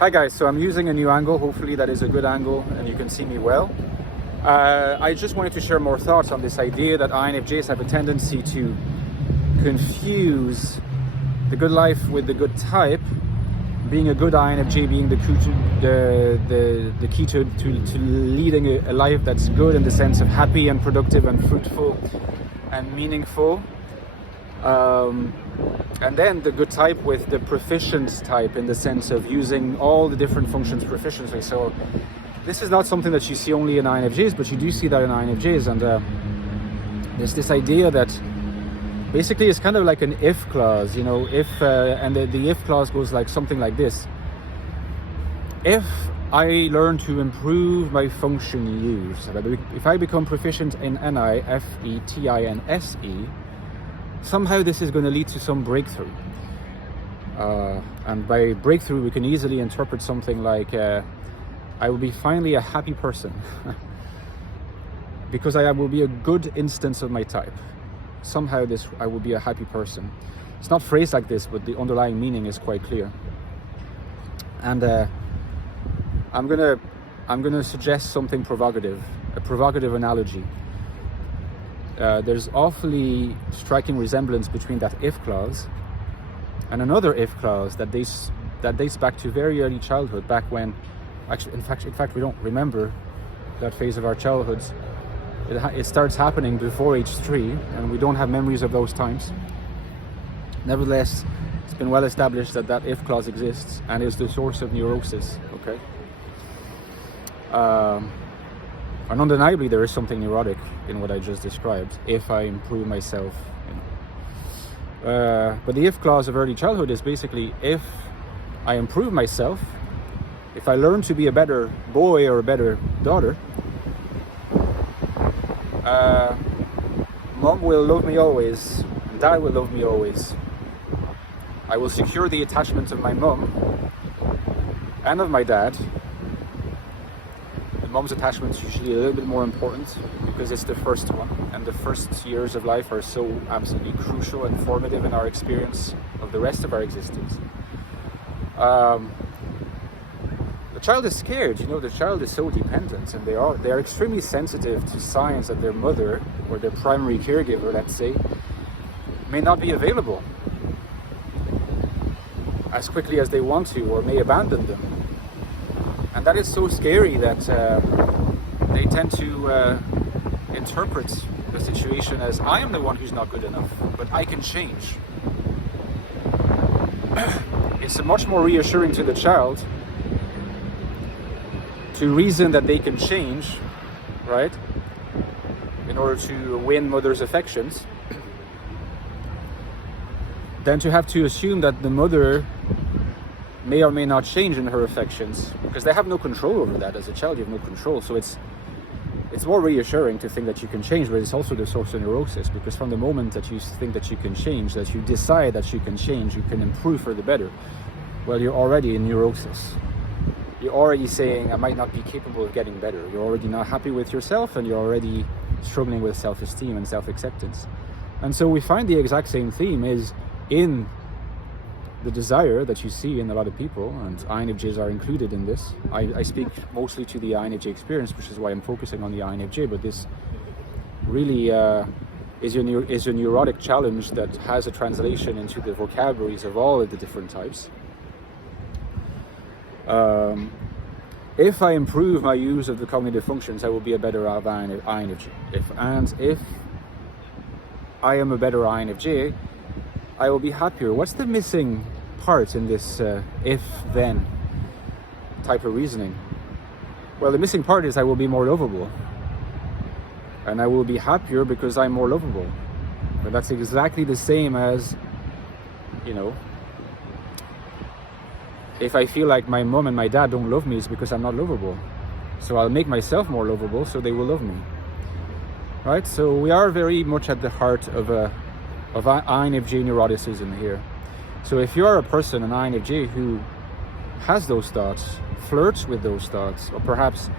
Hi guys, so I'm using a new angle. Hopefully that is a good angle and you can see me well. I just wanted to share more thoughts on this idea that INFJs have a tendency to confuse the good life with the good type, being a good INFJ being the key to leading a life that's good in the sense of happy and productive and fruitful and meaningful. And then the good type with the proficient type in the sense of using all the different functions proficiently. So this is not something that you see only in INFJs, but you do see that in INFJs. And there's this idea that basically it's kind of like an if clause, you know, and the if clause goes like something like this. If I learn to improve my function use, if I become proficient in NI, FE, TI, and SE, somehow this is going to lead to some breakthrough. And by breakthrough, we can easily interpret something like, I will be finally a happy person because I will be a good instance of my type. Somehow I will be a happy person. It's not phrased like this, but the underlying meaning is quite clear. And I'm gonna suggest something provocative, a provocative analogy. There's awfully striking resemblance between that if clause and another if clause that dates back to very early childhood, back when, actually, in fact, we don't remember that phase of our childhoods. It starts happening before age 3, and we don't have memories of those times. Nevertheless, it's been well established that that if clause exists and is the source of neurosis. Okay. And undeniably, there is something neurotic in what I just described, if I improve myself. You know. But the if clause of early childhood is basically, if I improve myself, if I learn to be a better boy or a better daughter, mom will love me always, and dad will love me always. I will secure the attachment of my mom and of my dad. Mom's attachment is usually a little bit more important because it's the first one, and the first years of life are so absolutely crucial and formative in our experience of the rest of our existence. The child is scared, you know, the child is so dependent, and they are extremely sensitive to signs that their mother or their primary caregiver, let's say, may not be available as quickly as they want to, or may abandon them. And that is so scary that they tend to interpret the situation as, I am the one who's not good enough, but I can change. It's much more reassuring to the child to reason that they can change, right, in order to win mother's affections, than to have to assume that the mother may or may not change in her affections, because they have no control over that. As a child, you have no control. So it's more reassuring to think that you can change, but it's also the source of neurosis, because from the moment that you think that you can change, that you decide that you can change, you can improve for the better, well, you're already in neurosis. You're already saying, I might not be capable of getting better. You're already not happy with yourself, and you're already struggling with self-esteem and self-acceptance. And so we find the exact same theme is in the desire that you see in a lot of people, and INFJs are included in this. I speak mostly to the INFJ experience, which is why I'm focusing on the INFJ, but this really is a neurotic challenge that has a translation into the vocabularies of all of the different types. If I improve my use of the cognitive functions, I will be a better INFJ. If I am a better INFJ, I will be happier. What's the missing part in this if-then type of reasoning? Well, the missing part is I will be more lovable. And I will be happier because I'm more lovable. But that's exactly the same as, you know, if I feel like my mom and my dad don't love me, it's because I'm not lovable. So I'll make myself more lovable so they will love me. Right? So we are very much at the heart of INFJ neuroticism here. So if you are a person, an INFJ, who has those thoughts, flirts with those thoughts, or perhaps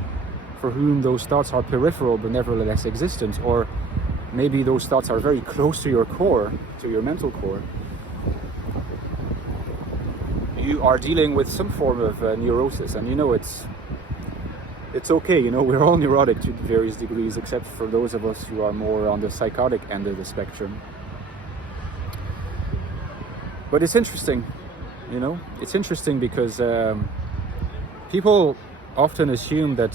for whom those thoughts are peripheral but nevertheless existent, or maybe those thoughts are very close to your core, to your mental core, you are dealing with some form of neurosis, and you know it's okay, you know, we're all neurotic to various degrees, except for those of us who are more on the psychotic end of the spectrum. But it's interesting, you know, it's interesting because people often assume that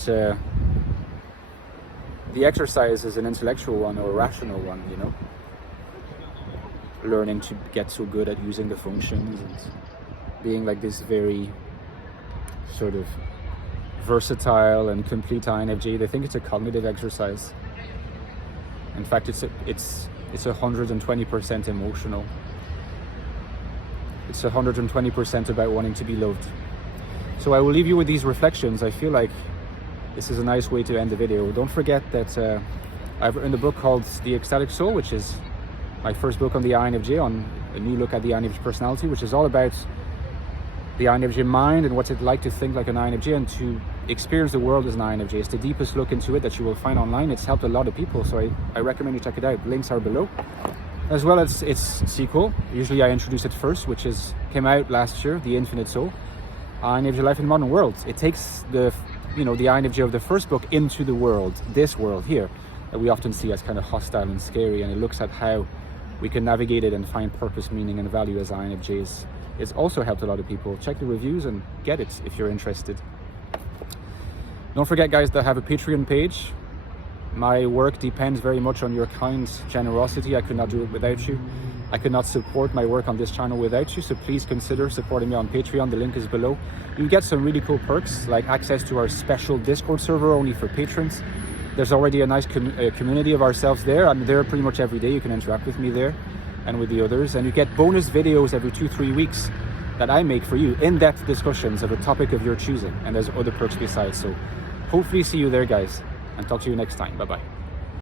the exercise is an intellectual one or a rational one, you know, learning to get so good at using the functions and being like this very sort of versatile and complete INFJ. They think it's a cognitive exercise. In fact, it's 120% emotional. It's 120% about wanting to be loved. So I will leave you with these reflections. I feel like this is a nice way to end the video. Don't forget that I've written a book called The Ecstatic Soul, which is my first book on the INFJ, on a new look at the INFJ personality, which is all about the INFJ mind and what's it like to think like an INFJ and to experience the world as an INFJ. It's the deepest look into it that you will find online. It's helped a lot of people, so I recommend you check it out. Links are below. As well as its sequel. Usually I introduce it first, which came out last year, The Infinite Soul, INFJ Life in the Modern World. It takes the INFJ of the first book into the world, this world here, that we often see as kind of hostile and scary, and it looks at how we can navigate it and find purpose, meaning, and value as INFJs. It's also helped a lot of people. Check the reviews and get it if you're interested. Don't forget, guys, that I have a Patreon page. My work depends very much on your kind generosity. I could not do it without you. I could not support my work on this channel without you, so please consider supporting me on Patreon. The link is below. You get some really cool perks, like access to our special Discord server only for patrons. There's already a nice community of ourselves there. I'm there pretty much every day. You can interact with me there and with the others. And you get bonus videos every 2-3 weeks that I make for you, in-depth discussions of a topic of your choosing. And there's other perks besides. So hopefully see you there, guys. And talk to you next time. Bye-bye.